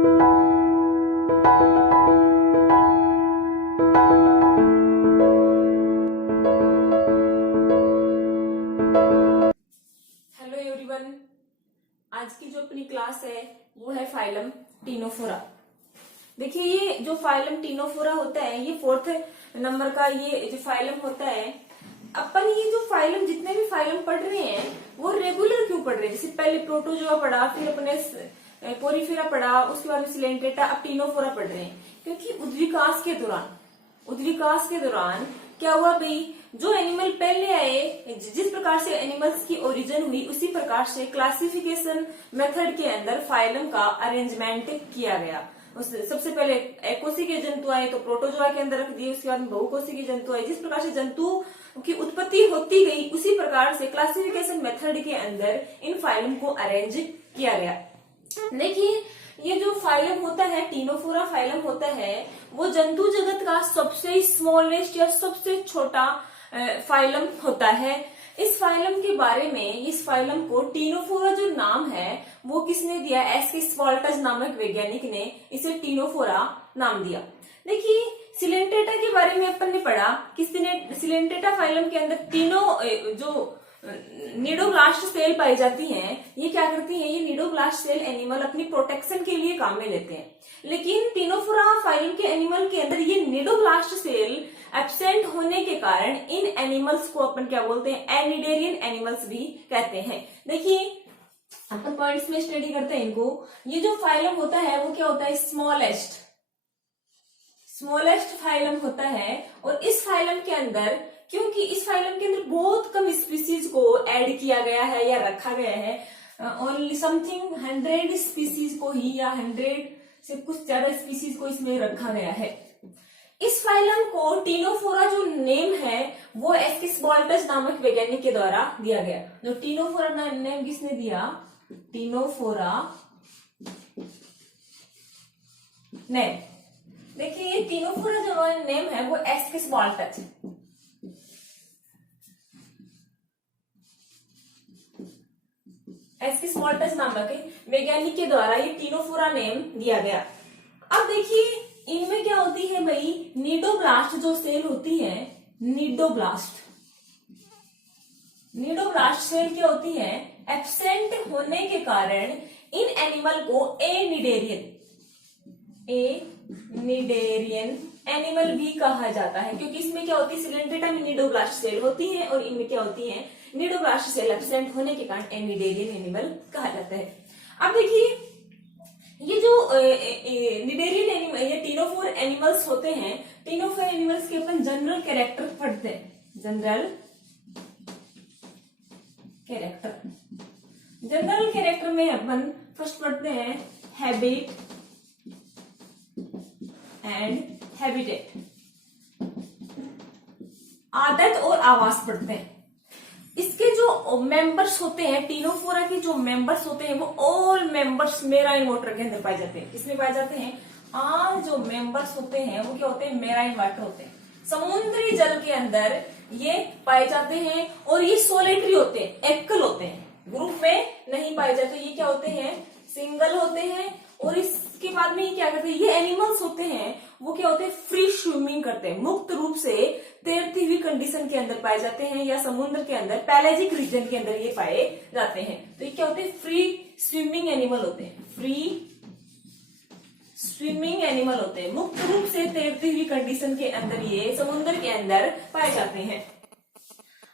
Hello everyone, आज की जो अपनी क्लास है वो है फाइलम टीनोफोरा। देखिए, ये जो फाइलम टीनोफोरा होता है ये 4th नंबर का ये जो फाइलम होता है। अपन ये जो फाइलम जितने भी फाइलम पढ़ रहे हैं वो रेगुलर क्यों पढ़ रहे हैं? जैसे पहले प्रोटोजोआ पढ़ा, फिर अपने पोरीफेरा पढ़ा, उसके बाद में सिलेंट्रेटा, अब टीनोफोरा पढ़ रहे हैं। क्योंकि उद्विकास के दौरान क्या हुआ भाई, जो एनिमल पहले आए, जिस प्रकार से एनिमल्स की ओरिजिन हुई उसी प्रकार से क्लासिफिकेशन मेथड के अंदर फाइलम का अरेंजमेंट किया गया। सबसे पहले एकोसी के जंतु आए तो प्रोटोजोआ के अंदर रख दिए, उसके बाद बहुकोसी के जंतु आए। जिस प्रकार से जंतु की उत्पत्ति होती गई उसी प्रकार से क्लासिफिकेशन मेथड के अंदर इन फाइलम को अरेंज किया गया। देखिए, ये जो फाइलम होता है, टीनोफोरा फाइलम होता है, वो जंतु जगत का सबसे स्मॉलेस्ट या सबसे छोटा फाइलम होता है। इस फाइलम के बारे में, इस फाइलम को टीनोफोरा जो नाम है वो किसने दिया? एस.के. स्वाल्टज नामक वैज्ञानिक ने इसे टीनोफोरा नाम दिया। देखिए, सिलेंट्रेटा के बारे में अपन ने पढ़ा कि सिलेंट्रेटा फाइलम के अंदर तीनों जो निडोब्लास्ट सेल पाई जाती हैं, ये क्या करती हैं? ये निडोब्लास्ट सेल एनिमल अपनी प्रोटेक्शन के लिए काम में लेते हैं। लेकिन टीनोफोरा फाइलम के एनिमल के अंदर ये निडोब्लास्ट सेल एब्सेंट होने के कारण इन एनिमल्स को अपन क्या बोलते हैं? एनिडेरियन एनिमल्स भी कहते हैं। देखिए, अपन पॉइंट्स में स्टडी करते हैं इनको। ये जो फाइलम होता है वो क्या होता है? स्मॉलेस्ट फाइलम होता है। और इस फाइलम के अंदर, क्योंकि इस फाइलम के अंदर बहुत कम स्पीसीज को ऐड किया गया है या रखा गया है, ओनली समथिंग 100 स्पीसीज को ही, या 100 से कुछ ज्यादा स्पीसीज को इसमें रखा गया है। इस फाइलम को टीनोफोरा जो नेम है वो एस.के. स्वाल्टज नामक वैज्ञानिक के द्वारा दिया गया। जो टीनोफोरा नेम किसने दिया? Ctenophora name. देखिए, ये टीनोफोरा जो नेम है वो एस.के. स्वाल्टज एस.के. स्वाल्टज नामक वैज्ञानिक के द्वारा ये टीनोफोरा नेम दिया गया। अब देखिए, इनमें क्या होती है भाई? निडोब्लास्ट जो सेल होती है, निडोब्लास्ट सेल क्या होती है? एब्सेंट होने के कारण इन एनिमल को एनिडेरियन एनिमल भी कहा जाता है। क्योंकि इसमें क्या होती है? सिलेंट्रेटा में निडोब्लास्ट सेल होती है और इनमें क्या होती है? निडोब्लास्ट सेल एब्सेंट होने के कारण एनिडेरियन एनिमल कहा जाता है। अब देखिए, ये जो निडेरियन एनिमल, ये टीनोफोर एनिमल्स होते हैं, टीनोफोर एनिमल्स के अपन जनरल कैरेक्टर पढ़ते हैं। जनरल कैरेक्टर में अपन फर्स्ट पढ़ते हैं हैबिट एंड हैबिटेट। आदत और आवास पढ़ते हैं। इसके जो मेंबर्स होते हैं, टीनोफोरा के जो मेंबर्स होते हैं वो ऑल मेंबर्स मेराइन वाटर के अंदर पाए जाते हैं। किसमें पाए जाते हैं? ऑल जो मेंबर्स होते हैं वो क्या होते हैं? मेराइन वाटर होते हैं। समुद्री जल के अंदर ये पाए जाते हैं और ये सोलिटरी होते हैं, एकल होते हैं, ग्रुप में नहीं पाए जाते। ये क्या होते हैं? सिंगल होते हैं। और इसके बाद में ये क्या करते हैं? ये एनिमल्स होते हैं वो क्या होते हैं? फ्री स्विमिंग करते हैं, मुक्त रूप से तैरती हुई कंडीशन के अंदर पाए जाते हैं, या समुद्र के अंदर पैलेजिक रीजन के अंदर ये पाए जाते हैं। तो ये क्या होते हैं? फ्री स्विमिंग एनिमल होते हैं। फ्री स्विमिंग एनिमल होते हैं, मुक्त रूप से तैरती हुई कंडीशन के अंदर ये समुद्र के अंदर पाए जाते हैं।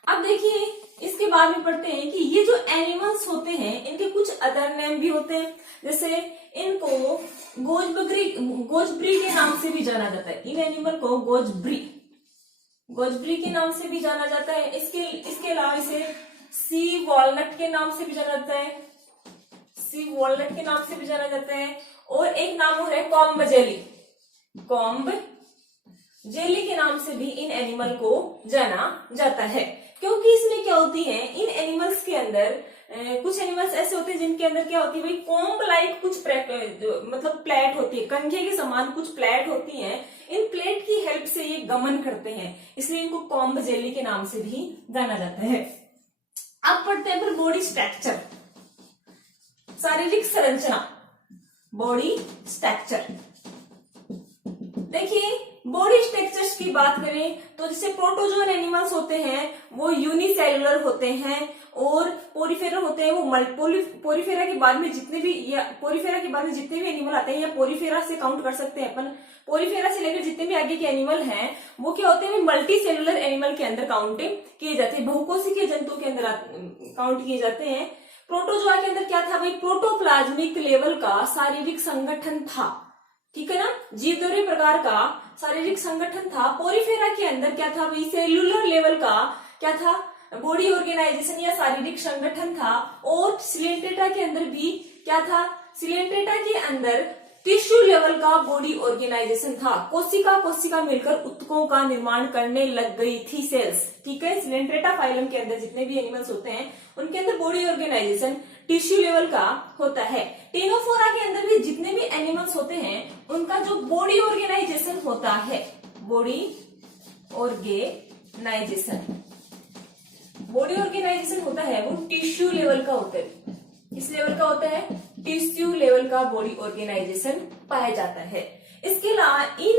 अब देखिए, इसके बाद में पढ़ते हैं कि ये जो एनिमल्स होते हैं इनके कुछ अदर नेम भी होते हैं। जैसे इनको गोजब्री के नाम से भी जाना जाता है। इन एनिमल को गोजब्री के नाम से भी जाना जाता है। इसके अलावा इसे सी वॉलनट के नाम से भी जाना जाता है। और एक नाम और है कॉम्ब जेली के नाम से भी इन एनिमल को जाना जाता है। क्योंकि इसमें क्या होती है? इन एनिमल्स के अंदर कुछ एनिमल्स ऐसे होते हैं जिनके अंदर क्या होती है भाई? कॉम्ब लाइक कुछ मतलब प्लेट होती है, कंघे के समान कुछ प्लेट होती हैं। इन प्लेट की हेल्प से ये गमन करते हैं, इसलिए इनको कॉम्ब जेली के नाम से भी जाना जाता है। अब पढ़ते हैं फिर बॉडी स्ट्रक्चर, शारीरिक संरचना। Body structure. देखिए बॉडी स्ट्रक्चर्स की बात करें तो जैसे प्रोटोजोन एनिमल्स होते हैं वो यूनिसेलुलर होते हैं, और पोरीफेरा होते हैं वो पोरीफेरा के बाद में जितने भी, या पोरीफेरा के बाद में जितने भी एनिमल आते हैं या पोरीफेरा से काउंट कर सकते हैं अपन, पोरीफेरा से लेकर जितने भी आगे के एनिमल हैं वो क्या होते हैं, मल्टी सेलुलर एनिमल के अंदर काउंट किए जाते हैं, बहुकोशिकीय जंतु के अंदर काउंट किए जाते हैं। प्रोटोजोआ के अंदर क्या था भाई, प्रोटोप्लाज्मिक लेवल का शारीरिक संगठन था, ठीक है ना, जीवदोरे प्रकार का शारीरिक संगठन था। पोरीफेरा के अंदर क्या था भाई, सेल्यूलर लेवल का क्या था, बॉडी ऑर्गेनाइजेशन या शारीरिक संगठन था। और सिलेंट्रेटा के अंदर भी क्या था, सिलेंट्रेटा के अंदर टिश्यू लेवल का बॉडी ऑर्गेनाइजेशन था। कोशिका मिलकर ऊतकों का निर्माण करने लग गई थी सेल्स, ठीक है। सिलेंट्रेटा फाइलम के अंदर जितने भी एनिमल्स होते हैं उनके अंदर बॉडी ऑर्गेनाइजेशन टिश्यू लेवल का होता है। टेनोफोरा के अंदर भी जितने भी एनिमल्स होते हैं उनका जो बॉडी ऑर्गेनाइजेशन होता है, बॉडी ऑर्गेनाइजेशन होता है वो टिश्यू लेवल का होता है। किस लेवल का होता है, टिश्यू लेवल का बॉडी ऑर्गेनाइजेशन पाया जाता है। इसके अलावा इन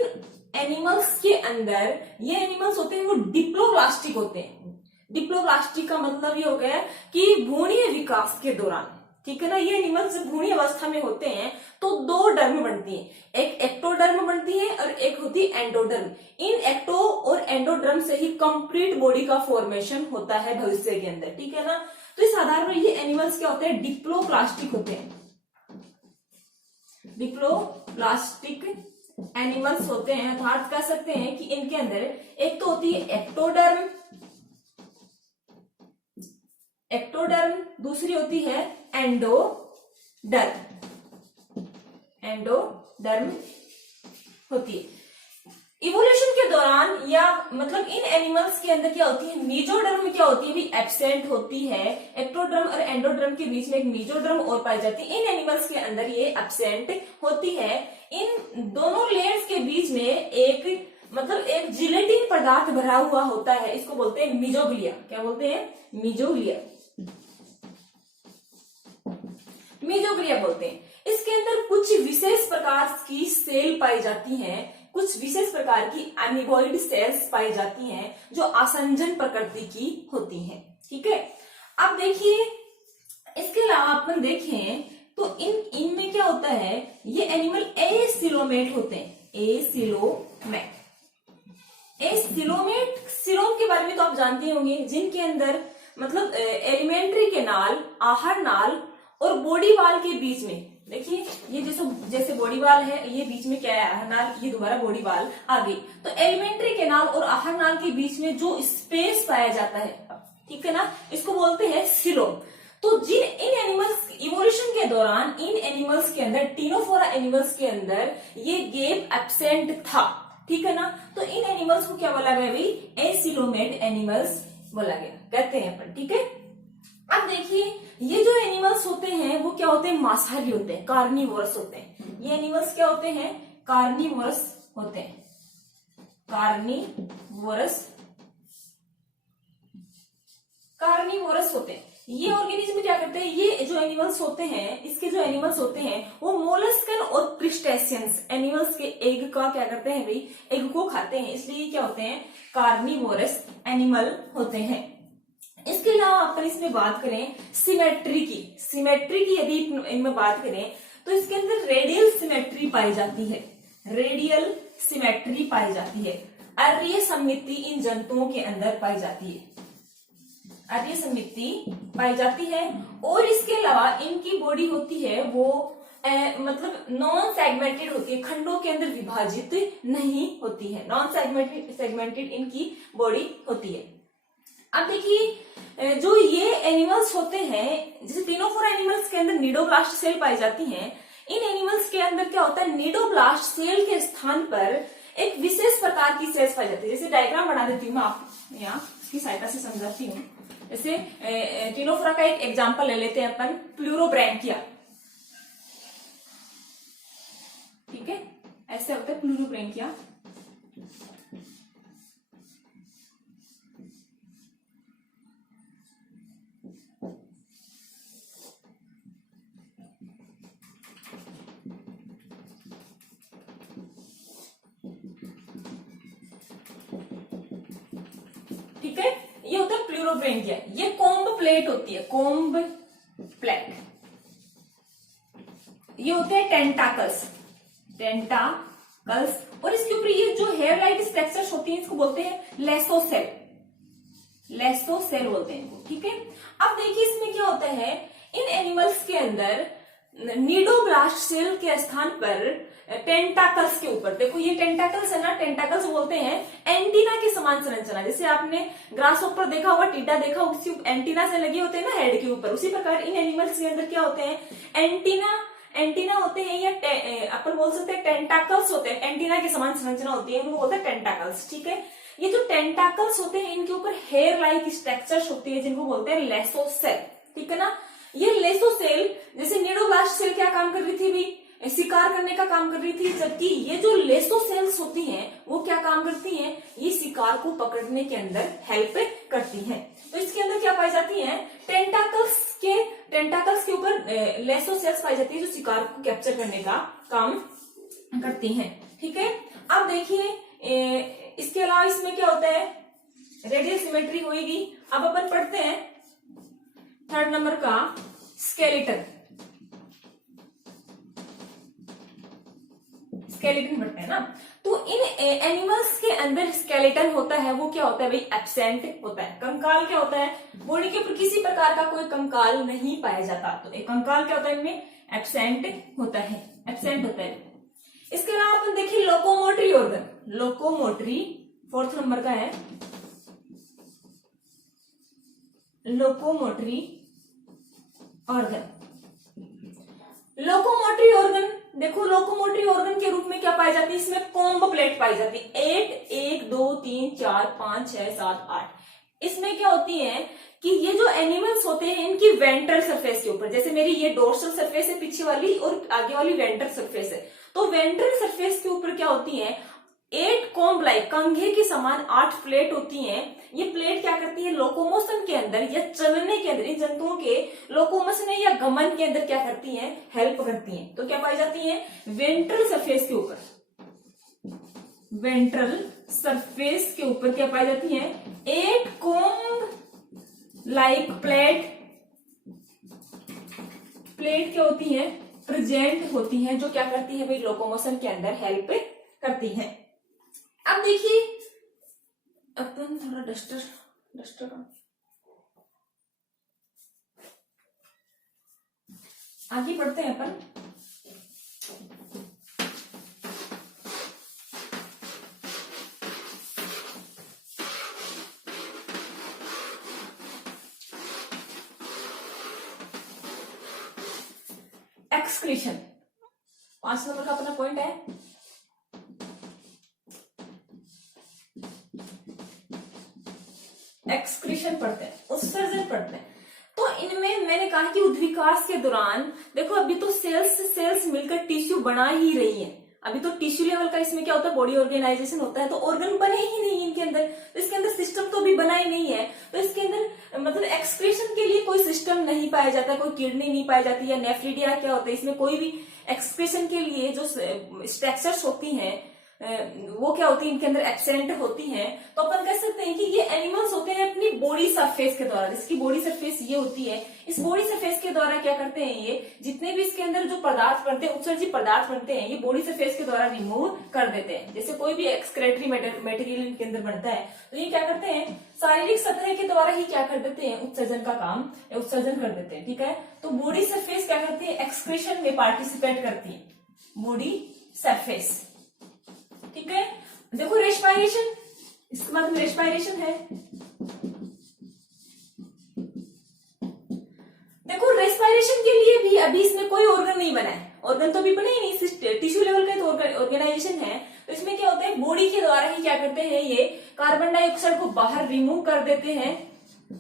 एनिमल्स के अंदर ये एनिमल्स होते हैं वो डिप्लोब्लास्टिक होते हैं। डिप्लोब्लास्टिक का मतलब ये हो गया कि भ्रूणीय विकास के दौरान, ठीक है ना, ये एनिमल्स जब भ्रूणीय अवस्था में होते हैं तो दो डर्म बनती है, एक एक्टोडर्म बनती है और एक होती है एंडोडर्म। इन एक्टो और एंडोडर्म से ही कंप्लीट बॉडी का फॉर्मेशन होता है भविष्य के अंदर, ठीक है ना। तो इस आधार पर ये एनिमल्स क्या होते हैं, डिप्लोप्लास्टिक होते हैं। डिप्लोप्लास्टिक एनिमल्स होते हैं, अर्थात कह सकते हैं कि इनके अंदर एक तो होती है एक्टोडर्म, दूसरी होती है एंडोडर्म होती है। इवोल्यूशन के दौरान या मतलब इन एनिमल्स के अंदर क्या होती है, मीजोडर्म क्या होती है भी एब्सेंट होती है। एक्टोडर्म और एंडोडर्म के बीच में एक मीजोडर्म और पाई जाती है, इन एनिमल्स के अंदर ये एब्सेंट होती है। इन दोनों लेयर्स के बीच में एक मतलब एक जिलेटिन पदार्थ भरा हुआ होता है, इसको बोलते हैं मीजोग्लिया। क्या बोलते हैं, मीजोग्लिया बोलते हैं। इसके अंदर कुछ विशेष प्रकार की सेल पाई जाती हैं, कुछ विशेष प्रकार की एमीबॉइड सेल्स पाई जाती हैं जो आसंजन प्रकृति की होती हैं, ठीक है। अब देखिए इसके अलावा अपन देखें तो इनमें क्या होता है, ये एनिमल एसिलोमेट होते हैं। सिलोम के बारे में तो आप जानते होंगे, जिनके अंदर मतलब एलिमेंट्री केनाल, आहार नाल और बॉडी वाल के बीच में, देखिए ये जैसे बॉडी वाल है, ये बीच में क्या है, आहार नाल, ये दोबारा बॉडी वाल आ गई। तो एलिमेंट्री केनाल और आहार नाल के बीच में जो स्पेस पाया जाता है, ठीक है ना, इसको बोलते हैं सिलोम। तो इन एनिमल्स इवोल्यूशन के दौरान इन एनिमल्स के अंदर, टीनोफोरा एनिमल्स के अंदर ये गैप एब्सेंट था, ठीक है ना। तो इन एनिमल्स को क्या बोला गया भाई, एसिलोमेट एनिमल्स बोला गया, कहते हैं अपन, ठीक है। अब देखिए ये जो एनिमल्स होते हैं वो क्या होते हैं, मांसाहारी होते हैं, कार्निवोरस होते हैं। ये एनिमल्स क्या होते हैं, कार्निवोरस होते हैं, कार्निवोरस होते हैं। ये ऑर्गेनिज्म क्या करते हैं, ये जो एनिमल्स होते हैं, इसके जो एनिमल्स होते हैं वो मोलस्कन और क्रिस्टेशियंस एनिमल्स के एग का क्या करते हैं भाई, एग को खाते हैं, इसलिए क्या होते हैं, कार्निवोरस एनिमल होते हैं। इसके अलावा अपन इसमें बात करें सिमेट्री की यदि इनमें बात करें तो इसके अंदर रेडियल सिमेट्री पाई जाती है। अर्य सममिति इन जंतुओं के अंदर पाई जाती है। और इसके अलावा इनकी बॉडी होती है वो मतलब नॉन सेगमेंटेड होती है, खंडों के अंदर विभाजित नहीं होती है, नॉन सेगमेंटेड इनकी बॉडी होती है। अब देखिए जो ये एनिमल्स होते हैं, जैसे टीनोफोरा एनिमल्स के अंदर निडोब्लास्ट सेल पाई जाती हैं, इन एनिमल्स के अंदर क्या होता है, निडोब्लास्ट सेल के स्थान पर एक विशेष प्रकार की सेल्स पाई जाती है। जैसे डायग्राम बना देती हूँ मैं, आप यहाँ इसकी सहायता से समझाती हूँ। जैसे टीनोफोरा का एक एग्जाम्पल ले लेते हैं अपन, प्लूरोब्रैंकिया, ठीक है, ऐसे होता है प्लूरोब्रैंकिया। ठीक है, ये होता है प्लूरोब्रेंकिया। ये कोम्ब प्लेट होती है, कोम्ब प्लेट। ये होते हैं टेंटाकल्स, टेंटाकल्स। और इसके ऊपर ये जो हेयर लाइक स्ट्रक्चर्स होती हैं इसको बोलते हैं लेसोसेल, लेसोसेल बोलते हैं इनको, ठीक है। अब देखिए इसमें क्या होता है, इन एनिमल्स के अंदर नीडोब्लास्ट सेल के स्थान पर टेंटाकल्स के ऊपर, देखो ये टेंटाकल्स है ना, टेंटाकल्स बोलते हैं एंटीना के समान संरचना। जैसे आपने ग्रास ऊपर देखा होगा, टिड्डा देखा होगा, उसी एंटीना से लगे होते हैं ना हेड के ऊपर, उसी प्रकार इन एनिमल्स के अंदर क्या होते हैं, एंटीना होते हैं, या अपन बोल सकते हैं टेंटाकल्स होते हैं, एंटीना के समान संरचना होती है, उनको बोलते हैं टेंटाकल्स, ठीक है। ये जो टेंटाकल्स होते हैं इनके ऊपर हेयर लाइक स्ट्रक्चर्स होती है जिनको बोलते हैं लेसोसेल, ठीक है ना। ये लेसोसेल, जैसे नीडोब्लास्ट सेल क्या काम कर रही थी भाई, शिकार करने का काम कर रही थी, जबकि ये जो लेसोसेल्स होती हैं वो क्या काम करती हैं, ये शिकार को पकड़ने के अंदर हेल्प करती हैं। तो इसके अंदर क्या पाई जाती हैं, टेंटाकल्स के ऊपर लेसोसेल्स पाई जाती है जो शिकार को कैप्चर करने का काम करती हैं, ठीक है। अब देखिए इसके अलावा इसमें क्या होता है, रेडियल सिमेट्री होगी। अब अपन पढ़ते हैं 3rd नंबर का स्केलेटन, स्केलेटन पढ़ते हैं ना। तो इन एनिमल्स के अंदर स्केलेटन होता है, वो क्या होता है भाई, एब्सेंट होता है। कंकाल क्या होता है, बॉडी के ऊपर किसी प्रकार का कोई कंकाल नहीं पाया जाता, तो एक कंकाल क्या होता है इनमें, एब्सेंट होता है, एब्सेंट होता है। इसके अलावा अपन देखिए locomotory organ, locomotory 4th number का है, लोकोमोटरी ऑर्गन। लोकोमोटरी ऑर्गन, देखो लोकोमोटरी ऑर्गन के रूप में क्या पाई जाती है, इसमें कोम्ब प्लेट पाई जाती है। 1 2 3 4 5 6 7 8। इसमें क्या होती है कि ये जो एनिमल्स होते हैं इनकी वेंट्रल सरफेस के ऊपर, जैसे मेरी ये डोर्सल सरफेस है पीछे वाली और आगे वाली वेंट्रल सरफेस है, तो वेंट्रल सरफेस के ऊपर क्या होती है, 8 कोम्ब लाइक, कंघे के समान 8 प्लेट होती हैं। ये प्लेट क्या करती है, लोकोमोशन के अंदर या चलने के अंदर, इन जंतुओं के लोकोमोशन या गमन के अंदर क्या करती हैं, हेल्प करती हैं। तो क्या पाई जाती है, वेंट्रल सरफेस के ऊपर, वेंट्रल सरफेस के ऊपर क्या पाई जाती है, 8 कोम्ब लाइक प्लेट क्या होती है, प्रेजेंट होती हैं, जो क्या करती है भाई, लोकोमोशन के अंदर हेल्प करती हैं। अब देखिए अपन थोड़ा डस्टर का आगे बढ़ते हैं अपन। एक्सक्रीशन 5 नंबर का अपना पॉइंट है। एक्सक्रीशन पढ़ते हैं, उत्सर्जन पढ़ते हैं। तो इनमें मैंने कहा कि उद्विकास के दौरान देखो अभी तो सेल्स मिलकर टिश्यू बना ही रही है, अभी तो टिश्यू लेवल का इसमें क्या होता है, बॉडी ऑर्गेनाइजेशन होता है, तो ऑर्गन बने ही नहीं इनके अंदर, तो इसके अंदर सिस्टम तो भी बना ही नहीं है, तो इसके अंदर मतलब एक्सक्रीशन के लिए कोई सिस्टम नहीं पाया जाता, कोई किडनी नहीं पाई जाती, या नेफ्रिडिया क्या होता है, इसमें कोई भी एक्सक्रीशन के लिए जो स्ट्रक्चर्स होती हैं वो क्या होती है, इनके अंदर एब्सेंट होती हैं। तो अपन कह सकते हैं कि ये एनिमल्स होते हैं अपनी बॉडी सरफेस के द्वारा, जिसकी बॉडी सरफेस ये होती है, इस बॉडी सरफेस के द्वारा क्या करते हैं, ये जितने भी इसके अंदर जो पदार्थ बनते हैं, उत्सर्जित पदार्थ बनते हैं, ये बॉडी सरफेस के द्वारा रिमूव कर देते हैं। जैसे कोई भी एक्सक्रेटरी मटेरियल इनके अंदर बनता है तो ये क्या करते हैं, शारीरिक सतह के द्वारा ही क्या कर देते हैं, उत्सर्जन का काम, उत्सर्जन कर देते हैं, ठीक है। तो बॉडी सरफेस क्या करती है, एक्सक्रीशन में पार्टिसिपेट करती है, बॉडी सरफेस, ठीक है। देखो रेस्पायरेशन, इसके बाद में रेस्पायरेशन है। देखो रेस्पायरेशन के लिए भी अभी इसमें कोई ऑर्गन नहीं बना है, ऑर्गन तो भी बने ही नहीं, टिश्यू लेवल का तो ऑर्गेनाइजेशन है। तो इसमें क्या होता है, बॉडी के द्वारा ही क्या करते हैं, ये कार्बन डाइऑक्साइड को बाहर रिमूव कर देते हैं,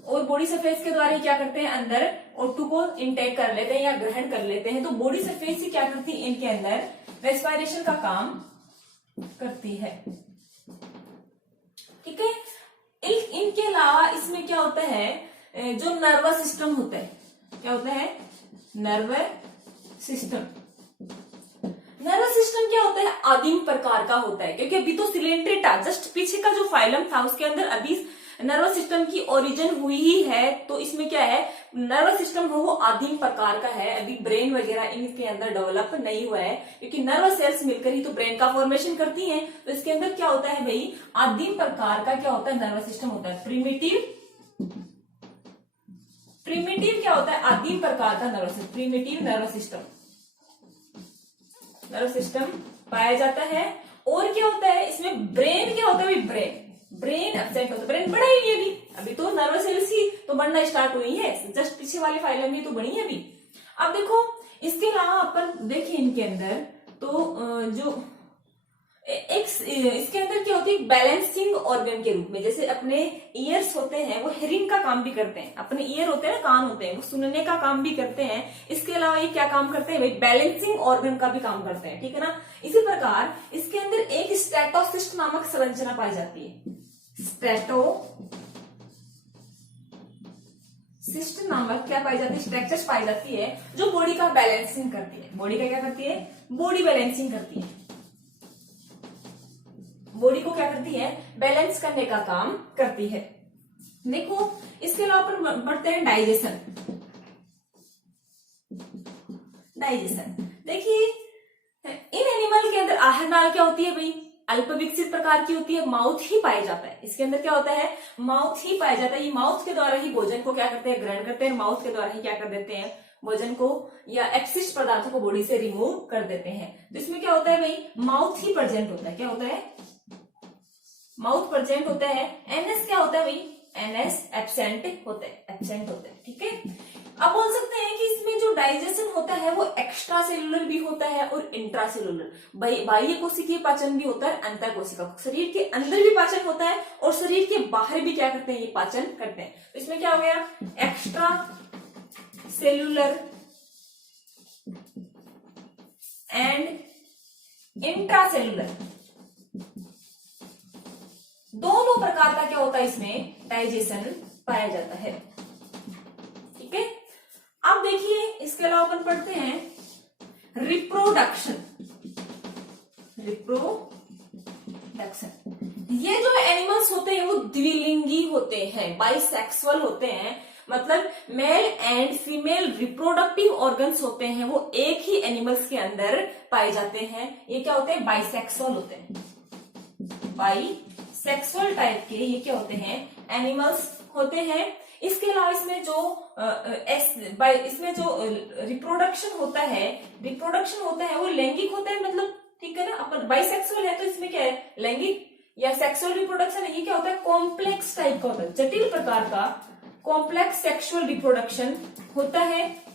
और बॉडी सरफेस के द्वारा ही क्या करते हैं, अंदर O2 को इनटेक कर लेते हैं या ग्रहण कर लेते हैं। तो बॉडी सरफेस ही क्या करती है, इनके अंदर रेस्पायरेशन का काम करती है, ठीक है। इनके अलावा इसमें क्या होता है, जो नर्वस सिस्टम होता है, क्या होता है, नर्वस सिस्टम। नर्वस सिस्टम क्या होता है, आदिम प्रकार का होता है, क्योंकि अभी तो सिलेंड्रेटा जस्ट पीछे का जो फाइलम था उसके अंदर अभी नर्वस सिस्टम की ओरिजिन हुई ही है, तो इसमें क्या है, नर्वस सिस्टम वो आदिम प्रकार का है, अभी ब्रेन वगैरह इनके अंदर डेवलप नहीं हुआ है, क्योंकि नर्वस सेल्स मिलकर ही तो ब्रेन का फॉर्मेशन करती हैं। तो इसके अंदर क्या होता है भाई, आदिम प्रकार का क्या होता है, नर्वस सिस्टम होता है। प्रिमिटिव क्या होता है, आदिम प्रकार का nervous system, primitive nervous system पाया जाता है। और क्या होता है इसमें, ब्रेन क्या होता है भाई, ब्रेन एब्सेंट होता है, ब्रेन बढ़ा ही नहीं अभी तो नर्वस सेल्स ही तो बढ़ना स्टार्ट हुई है, जस्ट पीछे वाली फाइलम ही तो बनी है अभी। अब देखो इसके अलावा अपन देखिए इनके अंदर तो जो इसके अंदर क्या होती है, बैलेंसिंग ऑर्गन के रूप में, जैसे अपने ईयर्स होते हैं वो हेयरिंग का काम भी करते हैं, अपने ईयर होते हैं ना, कान होते हैं, वो सुनने का काम भी करते हैं। इसके अलावा ये क्या काम करते हैं भाई, बैलेंसिंग ऑर्गन का भी काम करते हैं, ठीक है ना। इसी प्रकार इसके अंदर एक स्ट्रेटोसिस्ट नामक संरचना पाई जाती है, स्ट्रेटोसिस्ट नामक क्या पाई जाती है, स्ट्रक्चर्स पाई जाती है, जो बॉडी का बैलेंसिंग करती है। बॉडी का क्या करती है, बॉडी बैलेंसिंग करती है, बॉडी को क्या करती है, बैलेंस करने का काम करती है। देखो इसके अलावा पर बढ़ते हैं डाइजेशन। देखिए इन एनिमल के अंदर आहार नाल क्या होती है भाई, अल्प विकसित प्रकार की होती है, माउथ ही पाया जाता है। इसके अंदर क्या होता है, माउथ ही पाया जाता है। ये माउथ के द्वारा ही भोजन को क्या करते हैं, ग्रहण करते हैं, माउथ के द्वारा ही क्या कर देते हैं, भोजन को या अपशिष्ट पदार्थों को बॉडी से रिमूव कर देते हैं। तो इसमें क्या होता है भाई, माउथ ही प्रेजेंट होता है। क्या होता है, माउथ प्रेजेंट होता है। एनएस क्या होता है भाई, एनएस एब्सेंट होता है, ठीक है। अब बोल सकते हैं कि इसमें जो डाइजेशन होता है वो एक्स्ट्रा सेलुलर भी होता है और इंट्रा सेलुलर, बाह्य कोशिकीय पाचन भी होता है, अंतर कोशिका, शरीर के अंदर भी पाचन होता है और शरीर के बाहर भी क्या करते हैं, ये पाचन करते हैं। तो इसमें क्या हो गया, extra cellular and intra cellular, दोनों प्रकार का क्या होता है इसमें डाइजेशन पाया जाता है, ठीक है। अब देखिए इसके अलावा अपन पढ़ते हैं रिप्रोडक्शन। ये जो एनिमल्स होते हैं वो द्विलिंगी होते हैं, बाइसेक्सुअल होते हैं, मतलब male and female reproductive organs होते हैं वो एक ही एनिमल्स के अंदर पाए जाते हैं। ये क्या होते हैं, बाइसेक्सुअल होते हैं, बाइसेक्सुअल टाइप के ये क्या होते हैं, एनिमल्स होते हैं। इसके अलावा इसमें जो रिप्रोडक्शन होता है वो लैंगिक होता है, मतलब ठीक है ना। अपन बाइसेक्सुअल है तो इसमें क्या है, लैंगिक या सेक्सुअल रिप्रोडक्शन है, ये क्या होता है, कॉम्प्लेक्स टाइप का होता है, जटिल प्रकार का कॉम्प्लेक्स सेक्सुअल रिप्रोडक्शन होता है।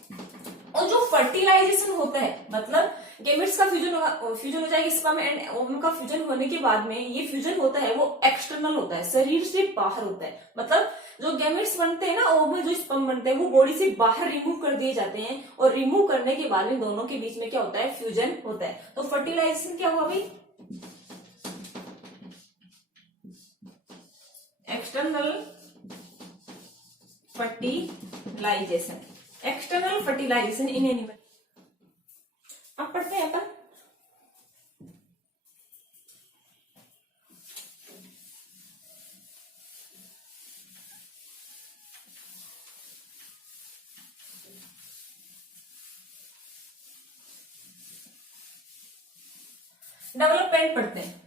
और जो फर्टिलाइजेशन होता है, मतलब गेमेट्स का फ्यूजन हो जाएगा, स्पर्म एंड ओवम का फ्यूजन होने के बाद में ये फ्यूजन होता है वो एक्सटर्नल होता है, शरीर से बाहर होता है। मतलब जो गेमेट्स बनते हैं ना, ओवम में जो स्पर्म बनते हैं वो बॉडी से बाहर रिमूव कर दिए जाते हैं, और रिमूव करने के बाद में दोनों के बीच में क्या होता है, फ्यूजन होता है। तो फर्टिलाइजेशन क्या हुआ भाई, एक्सटर्नल फर्टिलाइजेशन इन एनिमल। अब पढ़ते हैं अपन डेवलपमेंट पढ़ते हैं।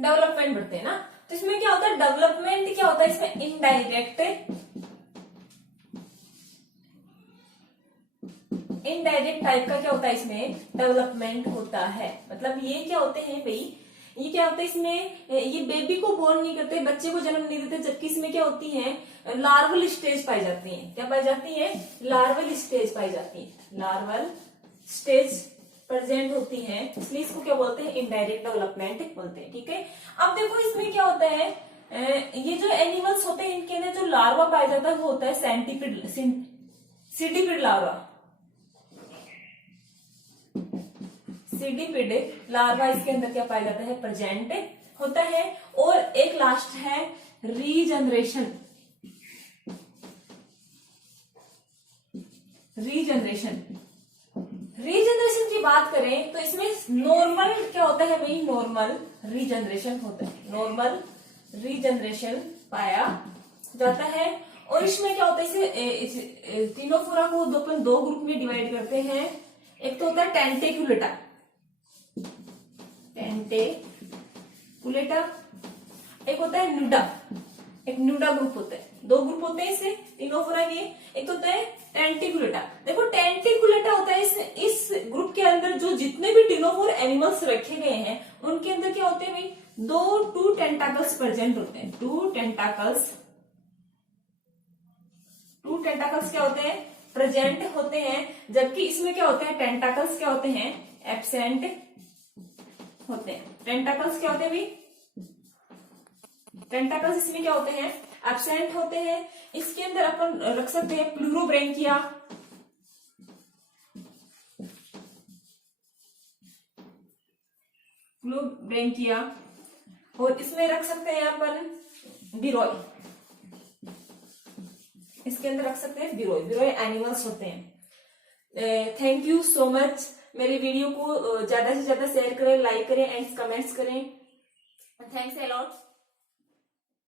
डेवलपमेंट बढ़ते हैं ना, तो इसमें क्या होता है, डेवलपमेंट क्या होता है, इसमें इनडायरेक्ट टाइप का क्या होता है, इसमें डेवलपमेंट होता है। मतलब ये क्या होते हैं भाई, ये क्या होता है इसमें, ये बेबी को बोर्न नहीं करते, बच्चे को जन्म नहीं देते, जबकि इसमें क्या होती है, लार्वल स्टेज पाई जाती है। क्या पाई जाती है, लार्वल स्टेज पाई जाती है, लार्वल स्टेज प्रेजेंट होती है, इसलिए इसको क्या बोलते हैं, इनडायरेक्ट डेवलपमेंट बोलते हैं, ठीक है। अब देखो इसमें क्या होता है, ये जो एनिमल्स होते हैं इनके अंदर जो लार्वा पाया जाता है वो होता है सीडिपिड लार्वा, सीडिपिड लार्वा इसके अंदर क्या पाया जाता है, प्रेजेंट होता है। और एक लास्ट है रीजनरेशन रीजनरेशन की बात करें तो इसमें नॉर्मल क्या होता है भाई, नॉर्मल रीजनरेशन होता है, नॉर्मल रीजनरेशन पाया जाता है। और इसमें क्या होता है, इसे टिनोफोरा को अपन दो ग्रुप में डिवाइड करते हैं। एक तो होता है टेंटेकुलेटा, टेंटेकुलेटा, एक होता है न्यूडा, एक न्यूडा ग्रुप होता है। दो ग्रुप होते हैं इससे टिनोफोरा के। एक तो होता है टेंटिकुलेटा। देखो टेंटिकुलेटा होता है इस ग्रुप के अंदर जो जितने भी टिनोफोर एनिमल्स रखे गए हैं उनके अंदर क्या होते हैं भाई, टू टेंटाकल्स प्रेजेंट होते हैं। टू टेंटाकल्स क्या होते हैं, प्रेजेंट होते हैं। जबकि इसमें क्या होते हैं, टेंटाकल्स क्या होते हैं, एब्सेंट होते हैं। टेंटाकल्स क्या होते हैं भाई, टेंटाकल्स इसमें क्या होते हैं, एब्सेंट होते हैं। इसके अंदर अपन रख सकते हैं प्लूरोब्रैंकिया, और इसमें रख सकते हैं अपन बिरोय, इसके अंदर रख सकते हैं बिरोय एनिमल्स होते हैं। Thank you so much. मेरे वीडियो को ज्यादा से ज्यादा शेयर करें, लाइक करें एंड कमेंट्स करें। Thanks a lot.